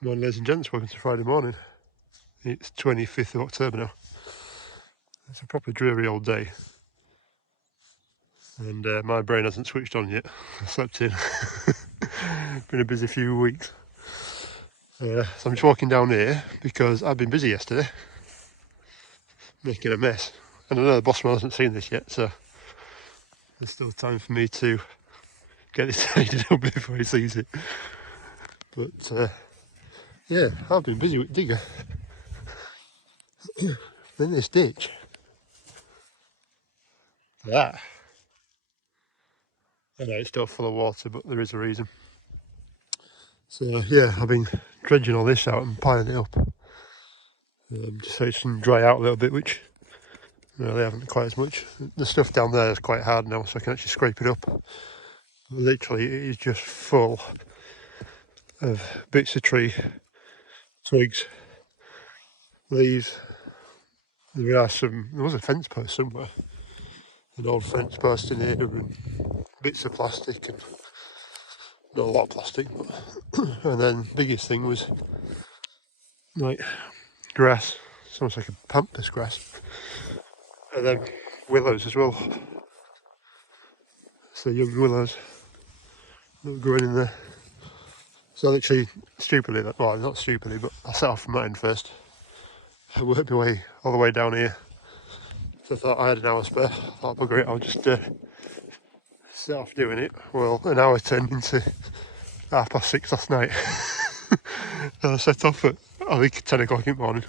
Morning, ladies and gents, welcome to Friday morning. It's 25th of October now. It's a proper dreary old day, and my brain hasn't switched on yet. I slept in. Been a busy few weeks. So I'm just walking down here because I've been busy yesterday, making a mess. And I know the boss man hasn't seen this yet, so there's still time for me to get this tidied up before he sees it. But yeah, I've been busy with digger. In this ditch. That. I know it's still full of water, but there is a reason. So yeah, I've been dredging all this out and piling it up, just so it can dry out a little bit, which they haven't quite as much. The stuff down there is quite hard now, so I can actually scrape it up. But literally, it is just full of bits of tree, twigs, leaves. There was a fence post somewhere, an old fence post in here, and bits of plastic, and not a lot of plastic. And then biggest thing was like grass. It's almost like a pampas grass, and then willows as well. So young willows that were growing in there. So literally, stupidly, well, not stupidly, but I set off from that end first. I worked my way all the way down here. So I thought I had an hour spare. I thought, bugger it, I'll just set off doing it. Well, an hour turned into 6:30 last night. And I set off at, I think, 10 o'clock in the morning.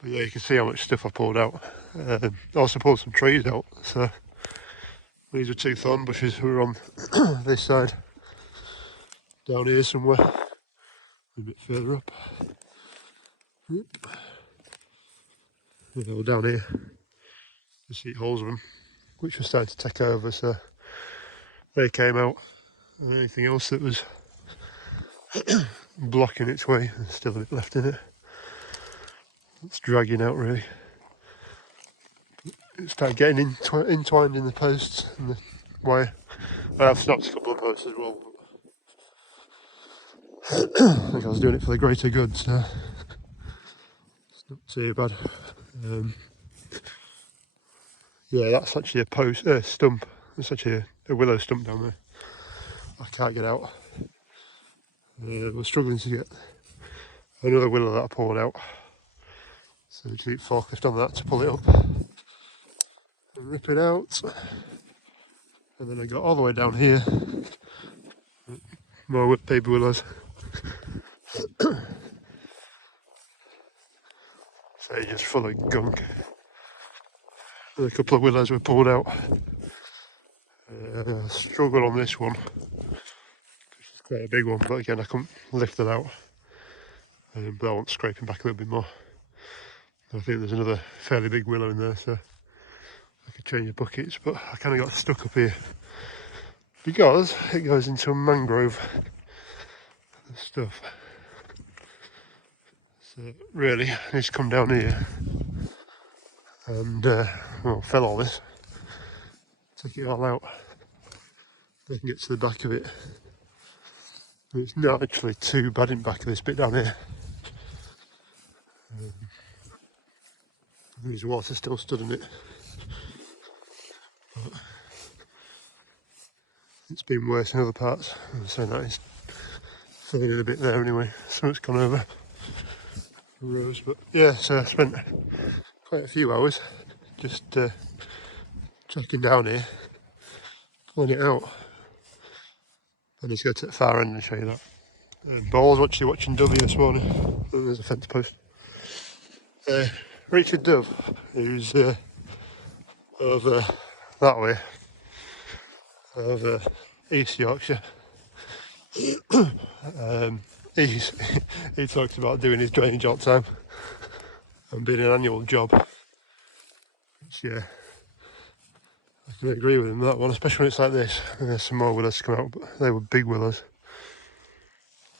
But yeah, you can see how much stuff I pulled out. I also pulled some trees out. So these are 2 thorn bushes who were on this side. Down here somewhere. A bit further up. Down here. You see holes of them, which were starting to take over, so they came out. And anything else that was blocking its way, there's still a bit left in it. It's dragging out really. It started getting entwined in the posts and the wire. I've snapped a couple of posts as well. I think I was doing it for the greater good, so it's not too bad. Yeah, that's actually a stump. It's actually a willow stump down there. I can't get out. We're struggling to get another willow that I pulled out. So we just need forklift on that to pull it up and rip it out. And then I got all the way down here. More baby willows. So just full of gunk. And a couple of willows were pulled out. Struggle on this one. It's quite a big one, but again I couldn't lift it out. But I want scraping back a little bit more. I think there's another fairly big willow in there, so I could change the buckets, but I kind of got stuck up here because it goes into a mangrove stuff. So really, I need to come down here and fill all this, take it all out, then get to the back of it. And it's not actually too bad in the back of this bit down here. There's water still stood in it. But it's been worse in other parts. I'm saying that it's filling in a bit there anyway. So it's gone over rows. But yeah, so I spent quite a few hours just checking down here, pulling it out. I need to go to the far end and show you that. But I was actually watching Dovey this morning. There's a fence post. Richard Dove, who's over that way, over East Yorkshire. He talks about doing his drainage all the time and being an annual job. Which, yeah, I can agree with him that one, especially when it's like this. And there's some more willows to come out, but they were big willows.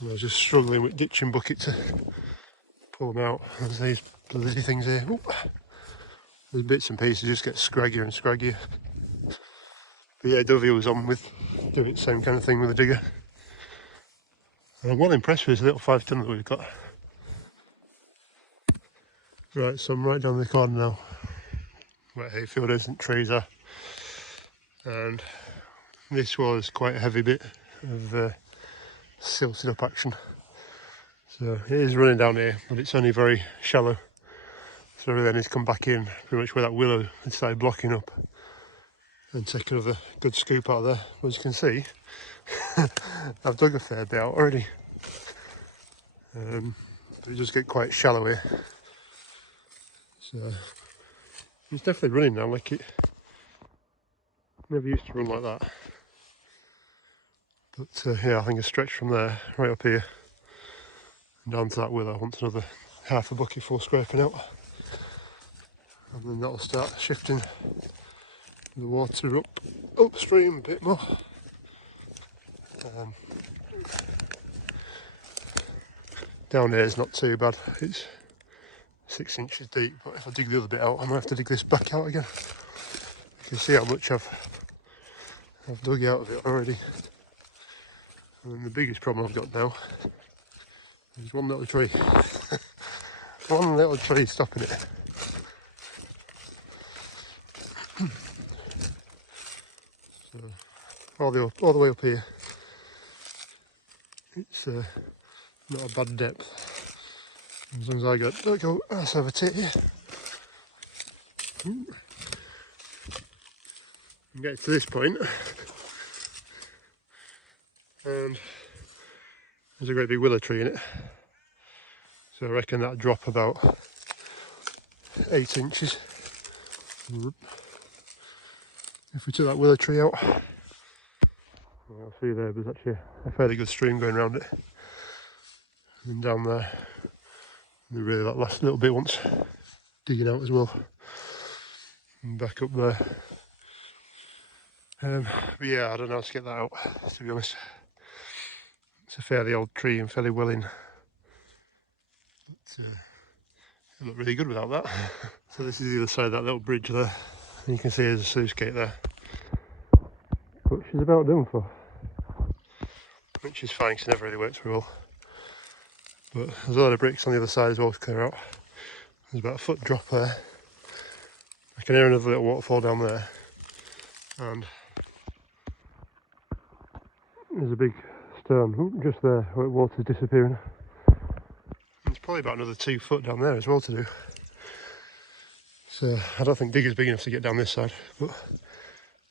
And I was just struggling with ditching bucket to pull them out. There's these bloody things here. Oop. There's bits and pieces just get scraggier and scraggier. But yeah, Dovey was on with doing the same kind of thing with a digger. And I'm well impressed with this little 5 ton that we've got. Right, so I'm right down the corner now, where hayfield isn't, trees are. And this was quite a heavy bit of silted up action. So it is running down here, but it's only very shallow. So then he's come back in pretty much where that willow had started blocking up and take another good scoop out of there. As you can see, I've dug a fair bit out already. But it does get quite shallow here. So it's definitely running now like it never used to run like that. But yeah, I think a stretch from there right up here and down to that willow wants another half a bucket full scraping out. And then that'll start shifting the water upstream a bit more. Down here is not too bad, it's 6 inches deep, but if I dig the other bit out I might have to dig this back out again. You can see how much I've dug out of it already. And then the biggest problem I've got now is one little tree. One little tree stopping it. So, all the way up here, it's not a bad depth. As long as I go, let's have a tit here. And get to this point, and there's a great big willow tree in it. So I reckon that'll drop about 8 inches. If we took that willow tree out, I'll see there, there's actually a fairly good stream going around it. And down there, really that last little bit wants digging out as well. And back up there. But yeah, I don't know how to get that out, to be honest. It's a fairly old tree and fairly well in. But, it looked really good without that. So this is the other side of that little bridge there. And you can see there's a sluice gate there. But she's about done for. Which is fine, because it never really works very well. But there's a lot of bricks on the other side as well to clear out. There's about a foot drop there. I can hear another little waterfall down there. And there's a big stone just there where the water's disappearing. There's probably about another 2 foot down there as well to do. So I don't think digger's big enough to get down this side, but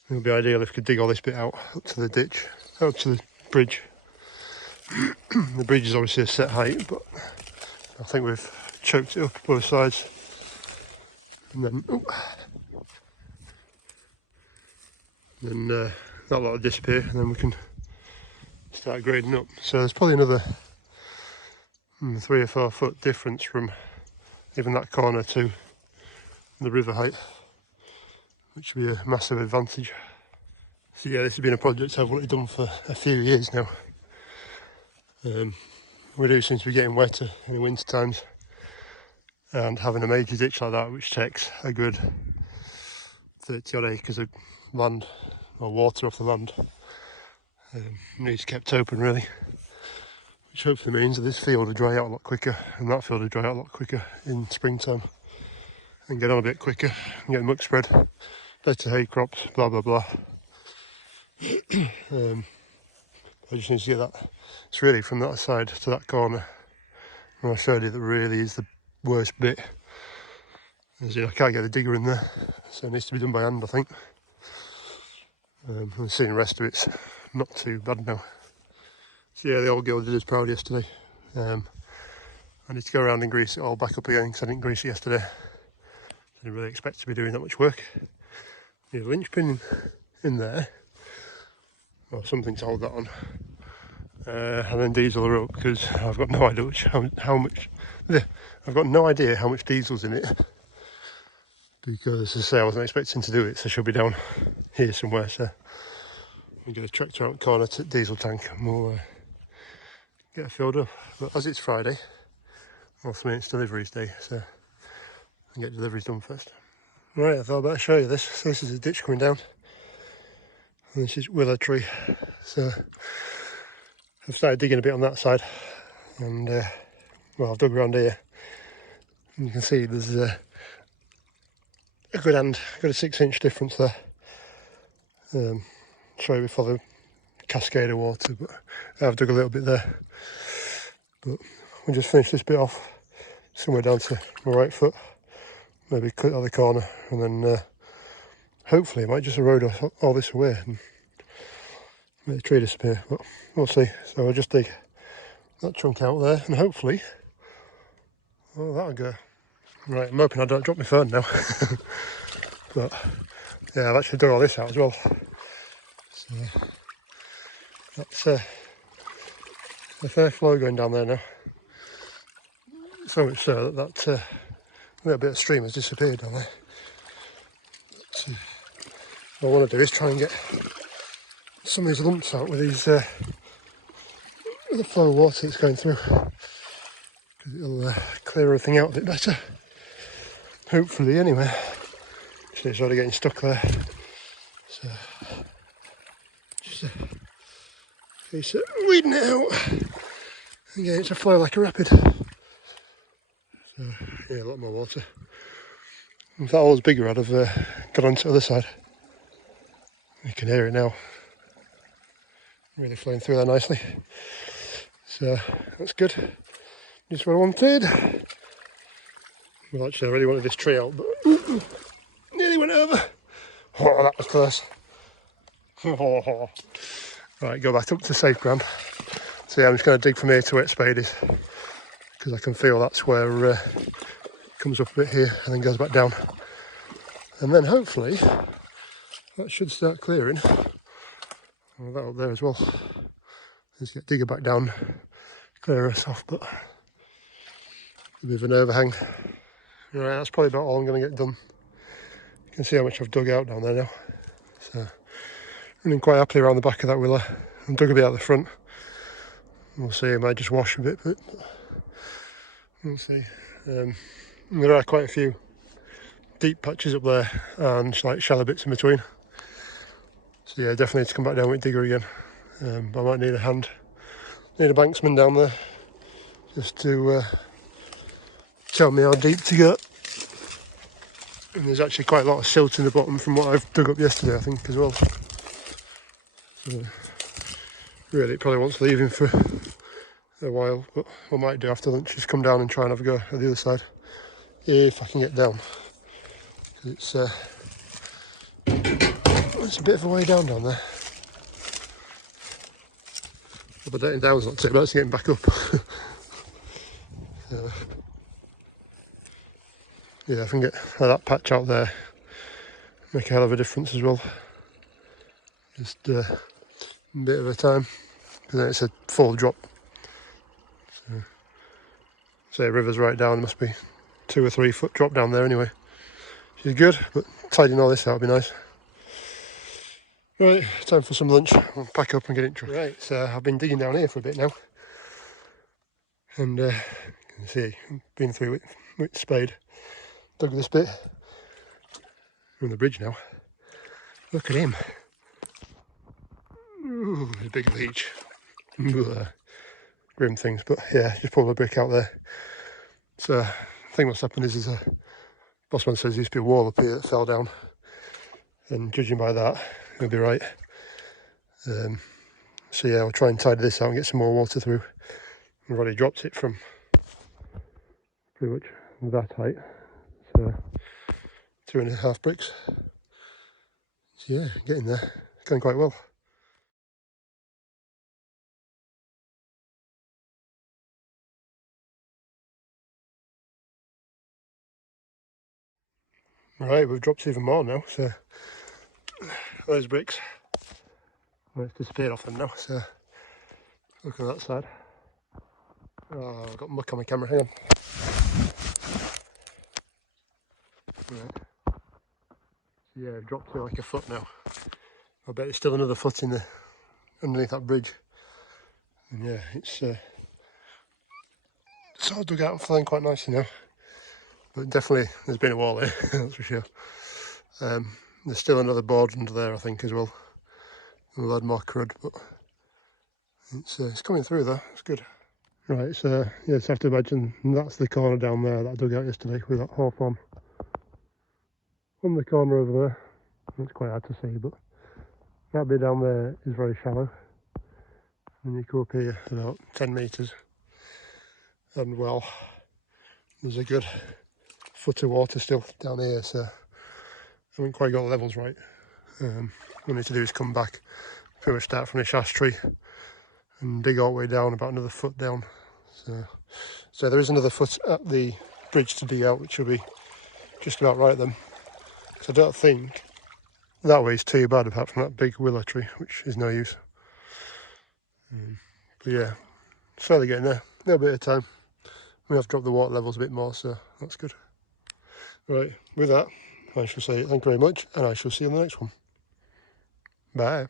it would be ideal if we could dig all this bit out up to the ditch, up to the bridge. The bridge is obviously a set height, but I think we've choked it up both sides. And then that'll disappear, and then we can start grading up. So there's probably another 3 or 4 foot difference from even that corner to the river height, which would be a massive advantage. So yeah, this has been a project I've wanted done for a few years now. We do seem to be getting wetter in the winter times, and having a major ditch like that, which takes a good 30 odd acres of land or water off the land, needs kept open really, which hopefully means that this field will dry out a lot quicker and that field will dry out a lot quicker in springtime and get on a bit quicker and get muck spread, better hay crops, blah blah blah. I just need to get that. It's really from that side to that corner where I showed you that really is the worst bit. As in, I can't get the digger in there, so it needs to be done by hand, I think. And seeing the rest of it's not too bad now. So yeah, the old girl did us proud yesterday. I need to go around and grease it all back up again because I didn't grease it yesterday. I didn't really expect to be doing that much work. Need a linchpin in there, or something to hold that on. And then diesel her up because I've got no idea how much. I've got no idea how much diesel's in it, because as I say, I wasn't expecting to do it, so she'll be down here somewhere. So we'll get a tractor out the corner to diesel tank and we'll get it filled up. But as it's Friday, also means it's deliveries day, so I'll get deliveries done first. Right, I thought I'd better show you this. So this is a ditch coming down, and this is willow tree. So I've started digging a bit on that side, and well, I've dug around here. And you can see there's a good 6-inch difference there. Sorry before the cascade of water, but I've dug a little bit there. But we'll just finish this bit off somewhere down to my right foot, maybe cut out the corner, and then hopefully it might just erode all this away and make the tree disappear, but we'll see. So I'll just dig that chunk out there, and hopefully, oh, that'll go. Right, I'm hoping I don't drop my phone now. But yeah, I've actually dug all this out as well. So that's a fair flow going down there now. So much so that little bit of stream has disappeared down there. So what I want to do is try and get some of these lumps out with these with the flow of water that's going through, because it'll clear everything out a bit better. Hopefully, anyway. So it's already getting stuck there. So just a case of weeding it out and getting it to flow like a rapid. So yeah, a lot more water. If that was bigger, I'd have got onto the other side. You can hear it now. Really flowing through there nicely. So that's good. Just what I wanted. Well, actually, I really wanted this tree out, but nearly went over. Oh, that was close. Right, go back up to safe ground. So yeah, I'm just going to dig from here to where spade is, because I can feel that's where it comes up a bit here and then goes back down. And then hopefully that should start clearing. Well, that up there as well. Just get digger back down, clear us off, but a bit of an overhang. Right, that's probably about all I'm going to get done. You can see how much I've dug out down there now. So, running quite happily around the back of that willow. And dug a bit out the front. We'll see, it might just wash a bit, but we'll see. There are quite a few deep patches up there and like shallow bits in between. So yeah, definitely need to come back down with digger again. But I might need a hand. Need a banksman down there just to tell me how deep to go. And there's actually quite a lot of silt in the bottom from what I've dug up yesterday, I think, as well. So, really, it probably wants leaving for a while, but what I might do after lunch is come down and try and have a go at the other side, if I can get down. It's a bit of a way down there. But getting down's not too bad, it's getting back up. So, yeah, if I can get that patch out there, make a hell of a difference as well. Just a bit of a time, because then it's a full drop. So, say river's right down, there must be 2 or 3 foot drop down there anyway. Which is good, but tidying all this out would be nice. Right, time for some lunch. I'll pack up and get in truck. Right, so I've been digging down here for a bit now. And you can see, been through it with spade. Dug this bit. We're on the bridge now. Look at him. Ooh, a big leech. Grim things, but yeah, just pulled a brick out there. So I think what's happened is a bossman says there used to be a wall up here that fell down. And judging by that, he'll be right. So yeah, I'll try and tidy this out and get some more water through. I've already dropped it from pretty much that height. So 2.5 bricks. So yeah, getting there. It's going quite well. Right, we've dropped even more now, so those bricks. Well, it's disappeared off them now, so look at that side. Oh, I've got muck on my camera, hang on. Right. Yeah, I've dropped to like a foot now. I bet there's still another foot in the underneath that bridge. And yeah, it's all dug out and flowing quite nicely now. But definitely there's been a wall here, that's for sure. There's still another board under there, I think, as well. We'll add more crud, but It's coming through though, it's good. Right, so you just have to imagine that's the corner down there that I dug out yesterday with that hawthorn. On the corner over there, it's quite hard to see, but that bit down there is very shallow. And you go up here about 10 metres, and well, there's a good foot of water still down here, so I haven't quite got the levels right. What I need to do is come back, pretty much start from the shaft tree and dig all the way down, about another foot down. So there is another foot at the bridge to dig out, which will be just about right then. So I don't think that way is too bad, apart from that big willow tree, which is no use. But yeah, slowly getting there, a little bit of time. We have dropped the water levels a bit more, so that's good. Right, with that, I shall say thank you very much, and I shall see you on the next one. Bye.